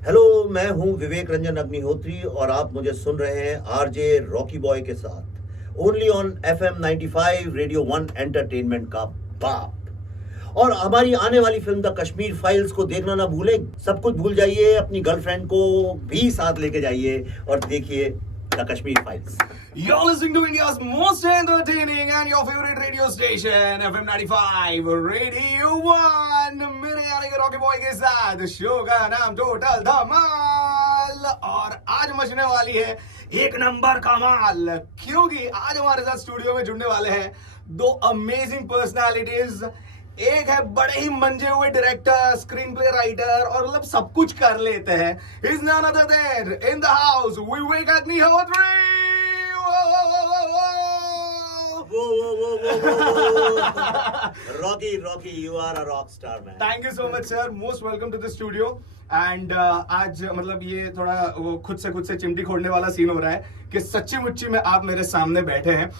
Hello, मैं हूं विवेक रंजन अग्निहोत्री और आप मुझे सुन रहे हैं आरजे रॉकी बॉय के साथ only on FM 95 radio 1 entertainment का बाप। और हमारी आने वाली फिल्म द कश्मीर फाइल्स को देखना ना भूलें। सब कुछ भूल जाइए, अपनी गर्लफ्रेंड को भी साथ लेके जाइए और देखिए the Kashmir files. You're listening to India's most entertaining and your favorite radio station, FM 95 Radio 1. मेरे यानी के रॉकी बॉय के साथ शो का नाम टोटल धमाल और आज मचने वाली है एक नंबर कमाल, क्योंकि आज हमारे साथ स्टूडियो में जुड़ने वाले हैं दो अमेजिंग पर्सनालिटीज। एक है बड़े ही मंजे हुए डायरेक्टर, स्क्रीन प्ले राइटर और मतलब सब कुछ कर लेते हैं। He's none other than in the house Vivek Agnihotri. Rocky, you are a rock star, man. Thank you so much sir, most welcome to the studio. And आज मतलब ये थोड़ा वो खुद से चिमटी खोलने वाला सीन हो रहा है कि सच्ची मुच्ची में आप मेरे सामने बैठे हैं।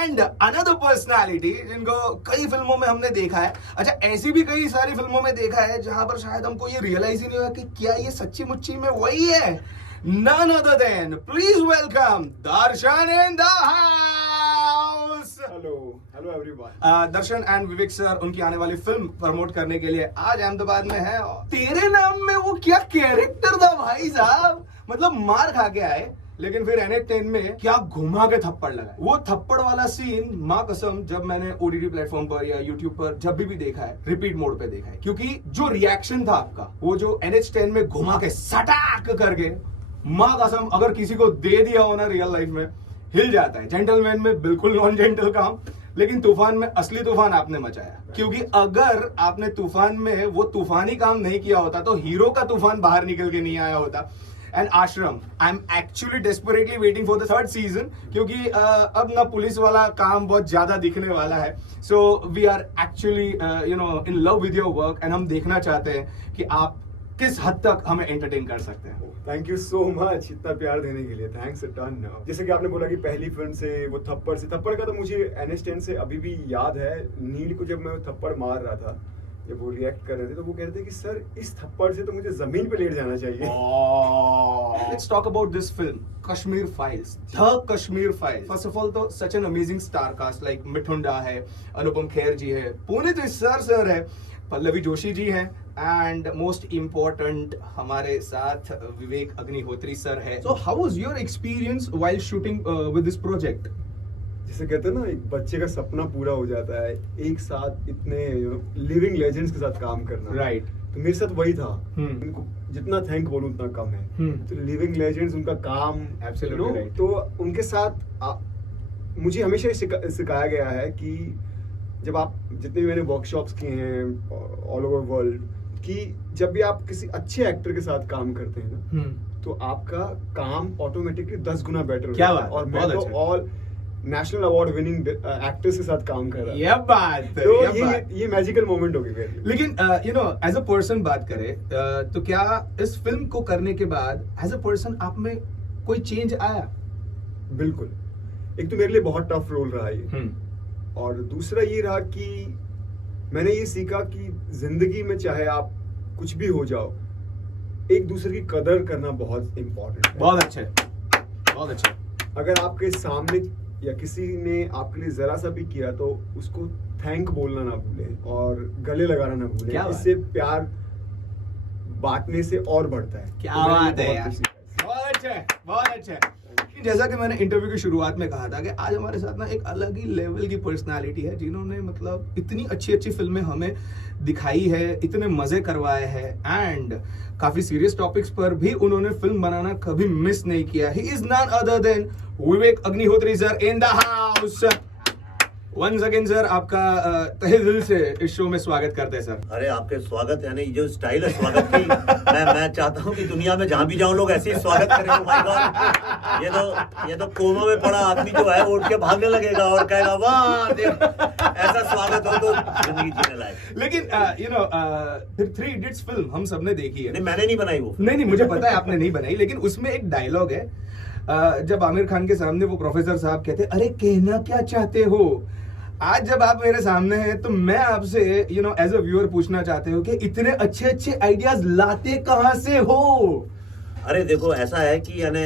एंड अनदर पर्सनालिटी जिनको कई फिल्मों में हमने देखा है, अच्छा ऐसी भी कई सारी फिल्मों में देखा है जहां पर शायद हमको ये रियलाइज ही नहीं हुआ कि क्या ये सच्ची मुच्ची में वही है। None other than, please welcome Darshan in the house. Hello everyone. Darshan and Vivek sir उनकी आने वाली फिल्म प्रमोट करने के लिए आज अहमदाबाद में है। तेरे नाम में वो क्या कैरेक्टर था भाई साहब, मतलब मार खा के आए लेकिन फिर NH10 में क्या घुमा के थप्पड़ लगा। वो थप्पड़ वाला सीन माँ कसम जब मैंने OTT प्लेटफॉर्म पर या YouTube पर जब भी देखा है, रिपीट मोड पे देखा है, क्योंकि जो रिएक्शन था आपका वो जो NH10 में घुमा के सटाक करके, माँ कसम अगर किसी को दे दिया हो ना रियल लाइफ में हिल जाता है। जेंटलमैन में बिल्कुल नॉन जेंटल काम, लेकिन तूफान में असली तूफान आपने मचाया। क्योंकि अगर आपने तूफान में वो तूफानी काम नहीं किया होता तो हीरो का तूफान बाहर निकल के नहीं आया होता। एंड आश्रम, I am actually desperately waiting for the third season, क्योंकि अब ना पुलिस वाला काम बहुत ज्यादा दिखने वाला है। So we are actually in love with your work and हम देखना चाहते हैं कि आप किस हद तक हमें एंटरटेन कर सकते हैं। थैंक यू सो मच इतना प्यार देने के लिए, थैंक्स अ टन। जैसे कि आपने बोला कि पहली फिल्म से वो थप्पड़ का तो मुझे NH10 से अभी भी याद है। नील को जब मैं वो थप्पड़ मार रहा था, जब वो रिएक्ट कर रहे थे तो वो कह रहे थे कि सर इस थप्पड़ से तो मुझे जमीन पे लेट जाना चाहिए। Let's talk about this film, Kashmir Files, The Kashmir Files. First of all, तो such an amazing star cast like मिठुंडा है, अनुपम खेर जी है, पुनीत सर है, पल्लवी जोशी जी हैं, एंड मोस्ट इम्पोर्टेंट हमारे साथ विवेक अग्निहोत्री सर है। So how was your experience while shooting with this project? जैसे कहते हैं ना, एक बच्चे का सपना पूरा हो जाता है एक साथ इतने लिविंग लेजेंड्स के साथ काम करना। राइट। तो मेरे साथ वही था। इनको जितना थैंक बोलूं उतना कम है। तो लिविंग लेजेंड्स, उनका काम Absolutely right. तो उनके साथ मुझे हमेशा सिखाया गया है कि जब आप जितने भी मैंने वर्कशॉप्स किए हैं ऑल ओवर वर्ल्ड, कि जब भी आप किसी अच्छे एक्टर के साथ काम करते हैं ना, तो आपका काम ऑटोमेटिकली 10 गुना बेटर हो क्या जाता है। बात, और मैं बहुत तो अच्छा। All national award winning actors के साथ काम कर रहा था। ये बात, तो ये मैजिकल मोमेंट हो गई मेरे लिए। लेकिन एज अ पर्सन बात करें तो क्या इस फिल्म को करने के बाद एज अ पर्सन आप में कोई चेंज आया? बिल्कुल। एक तो मेरे लिए बहुत टफ रोल रहा ये, और दूसरा ये रहा कि मैंने ये सीखा कि जिंदगी में चाहे आप कुछ भी हो जाओ, एक दूसरे की कदर करना बहुत इम्पोर्टेंट है। बहुत अच्छे, बहुत अच्छे। अगर आपके सामने या किसी ने आपके लिए जरा सा भी किया तो उसको थैंक बोलना ना भूलें और गले लगाना ना भूलें। क्या बात? इससे प्यार बांटने से और बढ़ता है। क्या तो मैंने बात है बहुत यार, कुछ सीखा है। बहुत अच्छा है, बहुत अच्छा है। जैसा कि मैंने इंटरव्यू की शुरुआत में कहा था कि आज हमारे साथ ना एक अलग ही लेवल की पर्सनालिटी है, जिन्होंने मतलब इतनी अच्छी अच्छी फिल्में हमें दिखाई है, इतने मजे करवाए हैं, एंड काफी सीरियस टॉपिक्स पर भी उन्होंने फिल्म बनाना कभी मिस नहीं किया। He is none other than Vivek Agnihotri sir in the house. Once again sir, आपका तहे दिल से इस शो में स्वागत करते हैं सर। अरे आपके स्वागत, यानी जो स्टाइल है स्वागत की, मैं चाहता हूँ कि दुनिया में जहाँ भी जाऊँ लोग ऐसे ही स्वागत करें। Oh my God, ये तो कोमा में पड़ा आदमी जो है वो उठ के भागने लगेगा और कहेगा वाह देख, ऐसा स्वागत हो तो जिंदगी जीने लायक। लेकिन फिर 3 इडियट्स फिल्म हम सबने देखी है। नहीं, मैंने नहीं बनाई वो। नहीं, मुझे पता है आपने नहीं बनाई, लेकिन उसमें एक डायलॉग है जब आमिर खान के सामने वो प्रोफेसर साहब कहते, अरे कहना क्या चाहते हो, आज जब आप मेरे सामने हैं तो मैं आपसे एज अ व्यूअर पूछना चाहते हो कि इतने अच्छे अच्छे आइडियाज लाते कहां से हो? अरे देखो, ऐसा है कि यानी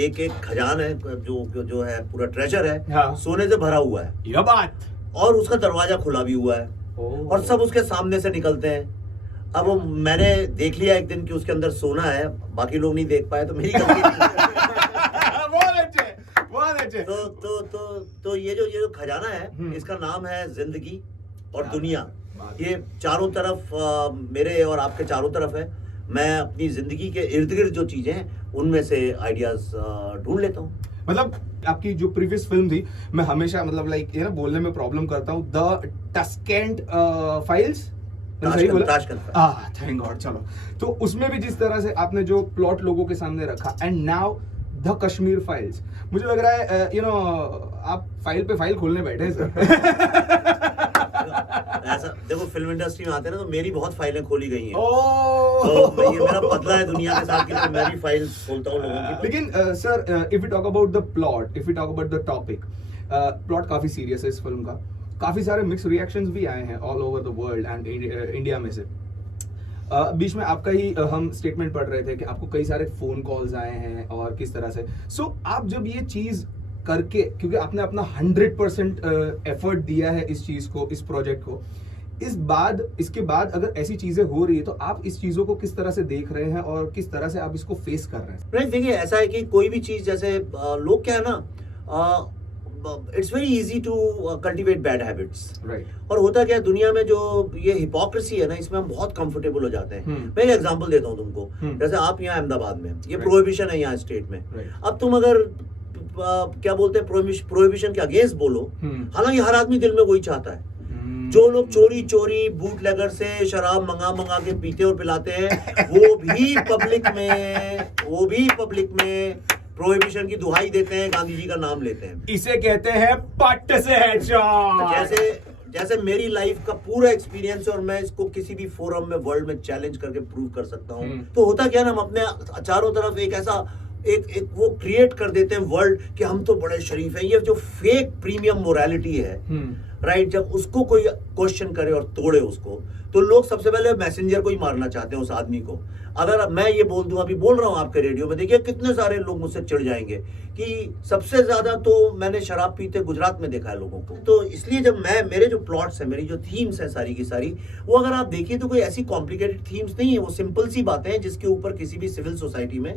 एक एक खजान है जो है, पूरा ट्रेजर है, हाँ। सोने से भरा हुआ है, यह बात। और उसका दरवाजा खुला भी हुआ है, और सब उसके सामने से निकलते हैं। अब वो मैंने देख लिया एक दिन कि उसके अंदर सोना है, बाकी लोग नहीं देख पाए, तो मेरी गलती नहीं। बहुत अच्छे, बहुत अच्छे। तो ये जो खजाना है, इसका नाम है जिंदगी और दुनिया। ये चारों तरफ मेरे और आपके चारों तरफ है। मैं अपनी जिंदगी के इर्द गिर्द जो चीजें हैं उनमें से आइडियाज ढूंढ लेता हूँ। मतलब आपकी जो प्रीवियस फिल्म थी, मैं हमेशा मतलब लाइक बोलने में प्रॉब्लम करता हूँ, द टस्केंट फाइल्स, सही बोला? Thank God. चलो, तो उसमें भी जिस तरह से आपने जो प्लॉट लोगों के सामने रखा, and now the Kashmir files, मुझे लग रहा है आप फाइल पे फाइल खोलने बैठे हैं सर। ऐसा देखो, फिल्म इंडस्ट्री में आते हैं ना, तो मेरी बहुत फाइलें खोली गई हैं। ओह, तो ये मेरा बदला है दुनिया के साथ कि तो मैं भी फाइल खोलता हूँ लोगों की। लेकिन sir, if you talk about the plot, if you talk about the topic, plot काफी सीरियस है इस फिल्म का। काफी सारे मिक्स रिएक्शंस भी आए हैं all over the world and India में से। बीच में आपका ही हम स्टेटमेंट पढ़ रहे थे कि आपको कई सारे फोन कॉल्स आए हैं और किस तरह से। सो आप जब ये चीज करके, क्योंकि आपने अपना 100% एफर्ट दिया है इस चीज को, इस प्रोजेक्ट को, इसके बाद अगर ऐसी चीजें हो रही है तो आप इस चीजों को किस तरह से देख रहे हैं और किस तरह से आप इसको फेस कर रहे हैं? नहीं, देखिए, ऐसा है कि कोई भी चीज, जैसे लोग क्या है ना, it's very easy to cultivate bad habits, right. और होता क्या है दुनिया में, जो ये हिपोक्रेसी है ना, इसमें हम बहुत कंफर्टेबल हो जाते हैं। मैं एक एग्जांपल देता हूँ तुमको। जैसे आप यहाँ अहमदाबाद में, ये प्रोहिबिशन है यहाँ स्टेट में। अब तुम अगर क्या बोलते हैं, प्रोहिबिशन के अगेंस्ट बोलो, हालांकि हर आदमी दिल में वही चाहता है। जो लोग चोरी चोरी बूटलेगर से शराब मंगा के पीते और पिलाते हैं, वो भी पब्लिक में प्रोहिबिशन की दुहाई देते हैं, गांधी जी का नाम लेते हैं। इसे कहते हैं पट्ट से हेडशॉट। जैसे मेरी लाइफ का पूरा एक्सपीरियंस है, और मैं इसको किसी भी फोरम में वर्ल्ड में चैलेंज करके प्रूव कर सकता हूँ। तो होता क्या है ना, हम अपने चारों तरफ एक ऐसा एक वो क्रिएट कर देते हैं वर्ल्ड कि हम तो बड़े शरीफ हैं। ये जो फेक प्रीमियम मोरालिटी है, राइट, जब उसको कोई क्वेश्चन करे और तोड़े उसको, तो लोग सबसे पहले मैसेंजर को ही मारना चाहते हैं, उस आदमी को। अगर मैं ये बोल दूं, अभी बोल रहा हूं आपके रेडियो में, देखिए कितने सारे लोग मुझसे चिढ़ जाएंगे कि सबसे ज्यादा तो मैंने शराब पीते गुजरात में देखा है लोगों को। तो इसलिए जब मेरे जो प्लॉट्स हैं, मेरी जो थीम्स हैं सारी की सारी, वो अगर आप देखिए तो कोई ऐसी कॉम्प्लिकेटेड थीम्स नहीं है, वो सिंपल सी बातें हैं जिसके ऊपर किसी भी सिविल सोसाइटी में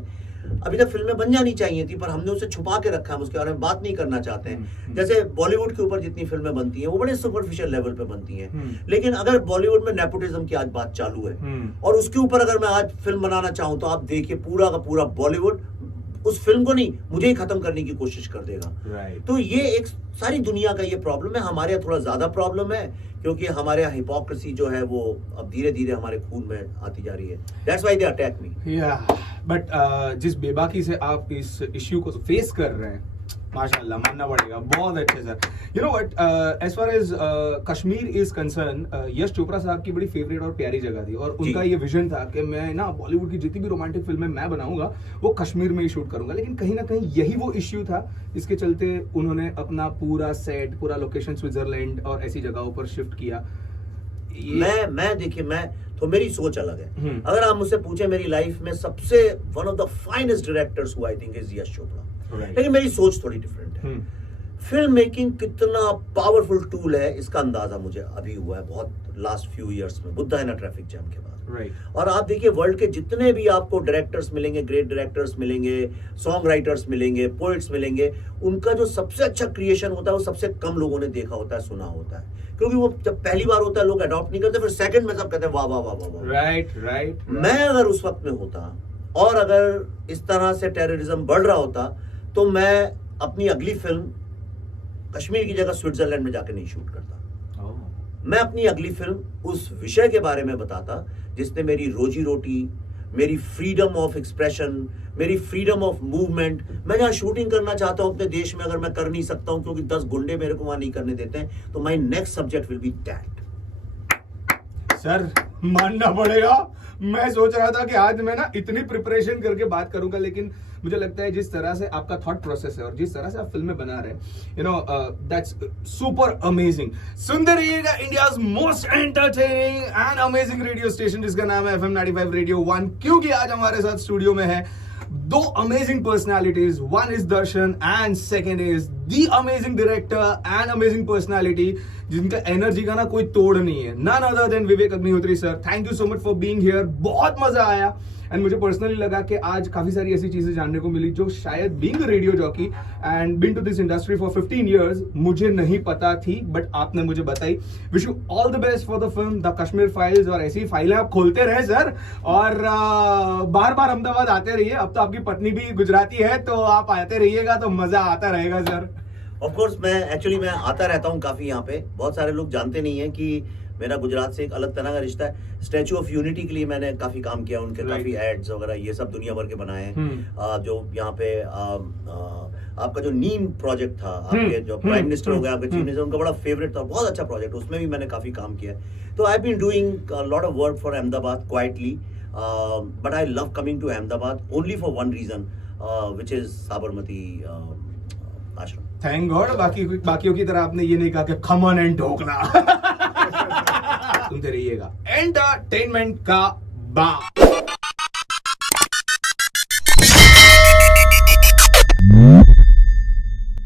अभी तक फिल्में बन जानी चाहिए थी, पर हमने उसे छुपा के रखा है, हम उसके बारे में बात नहीं करना चाहते हैं। जैसे बॉलीवुड के ऊपर जितनी फिल्में बनती हैं वो बड़े सुपरफिशियल लेवल पे बनती हैं, लेकिन अगर बॉलीवुड में नेपोटिज्म की आज बात चालू है, और उसके ऊपर अगर मैं आज फिल्म बनाना चाहूं, तो आप देखिए पूरा का पूरा बॉलीवुड उस फिल्म को नहीं, मुझे ही खत्म करने की कोशिश कर देगा। तो ये एक सारी दुनिया का ये प्रॉब्लम है। हमारे यहाँ थोड़ा ज्यादा प्रॉब्लम है, क्योंकि हमारे यहाँ हिपोक्रेसी जो है वो अब धीरे धीरे हमारे खून में आती जा रही है। That's why they attack me. But जिस बेबाकी से आप इस इश्यू को फेस कर रहे हैं, माशाल्लाह, मानना पड़ेगा, बहुत अच्छे sir. You know what, as far as Kashmir is concerned, Yash Chopra साहब की बड़ी फेवरेट और प्यारी जगह थी, और उनका ये विजन था कि मैं ना बॉलीवुड की जितनी भी रोमांटिक फिल्में मैं बनाऊंगा वो कश्मीर में ही शूट करूंगा। लेकिन कहीं ना कहीं यही वो इश्यू था, इसके चलते उन्होंने अपना पूरा सेट, पूरा लोकेशन स्विट्जरलैंड और ऐसी जगहों पर शिफ्ट किया। तो मेरी सोच अलग है। अगर आप मुझसे पूछे मेरी लाइफ में सबसे one of the finest directors who I think is Yash Chopra, लेकिन मेरी सोच थोड़ी डिफरेंट है। फिल्म मेकिंग कितना पावरफुल टूल है, इसका अंदाजा मुझे अभी हुआ है बहुत लास्ट फ्यू इयर्स में, बुद्धा है ना ट्रैफिक जैम के बाद। और आप देखिए वर्ल्ड के जितने भी आपको डायरेक्टर्स मिलेंगे, ग्रेट डायरेक्टर्स मिलेंगे, सॉन्ग राइटर्स मिलेंगे, पोएट्स मिलेंगे, उनका जो सबसे अच्छा क्रिएशन होता है वो सबसे कम लोगों ने देखा होता है, सुना होता है। क्योंकि वो जब पहली बार होता है लोग अडॉप्ट नहीं करते, फिर सेकंड में सब कहते हैं वाह वाह वाह वाह। राइट। मैं अगर उस वक्त में होता और अगर इस तरह से टेररिज्म बढ़ रहा होता, तो मैं अपनी अगली फिल्म कश्मीर की जगह स्विट्जरलैंड में जाके नहीं शूट करता। मैं अपनी अगली फिल्म उस विषय के बारे में बताता जिसने मेरी रोजी रोटी, मेरी फ्रीडम ऑफ एक्सप्रेशन, मेरी फ्रीडम ऑफ मूवमेंट, मैं जहाँ शूटिंग करना चाहता हूँ अपने देश में, अगर मैं कर नहीं सकता हूँ क्योंकि 10 गुंडे मेरे को वहां नहीं करने देते हैं, तो my next subject will be that. Sir मानना पड़ेगा, मैं सोच रहा था कि आज मैं ना इतनी प्रिपरेशन करके बात करूंगा, लेकिन मुझे लगता है जिस तरह से आपका थॉट प्रोसेस है और जिस तरह से आप फिल्में बना रहे हैं, you know, that's super amazing. सुनते रहिएगा India's most entertaining and amazing radio station, जिसका नाम है FM 95 रेडियो 1, क्योंकि आज हमारे साथ स्टूडियो में है दो amazing personalities. One is Darshan and second is the amazing director and amazing personality, जिनका एनर्जी का ना कोई तोड़ नहीं है, none other than Vivek Agnihotri sir. Thank you so much for being here, बहुत मजा आया। एंड मुझे पर्सनली लगा कि आज काफी सारी ऐसी चीजें जानने को मिली जो शायद being a radio jockey and being to this industry for 15 years मुझे नहीं पता थी, बट आपने मुझे बताई। Wish you all the best for the film the Kashmir files, और ऐसी फाइलें आप खोलते रहे सर, और बार बार अहमदाबाद आते रहिए। अब तो आपकी पत्नी भी गुजराती है, तो आप आते रहिएगा तो मजा आता रहेगा सर। ऑफ कोर्स मैं आता रहता हूँ काफी यहाँ पे। बहुत सारे लोग जानते नहीं है कि मेरा गुजरात से एक अलग तरह का रिश्ता है। स्टैचू ऑफ यूनिटी के लिए मैंने काफी काम किया, उनके काफी एड्स वगैरह ये सब दुनिया भर के बनाए हैं। जो यहाँ पे आपका जो नीम प्रोजेक्ट था, आपके जो प्राइम मिनिस्टर हो गए, आपके चीफ मिनिस्टर, उनका बड़ा फेवरेट था, बहुत अच्छा प्रोजेक्ट, उसमें भी मैंने काफी काम किया है। तो I been doing lot of work for Ahmedabad quietly, but I love coming to Ahmedabad only for one reason, which is Sabarmati ashram. Thank God. बाकियों की तरह आपने ये नहीं कहा कि खमन एंड ढोकला। सुनते रहिएगा एंटरटेनमेंट का बाप।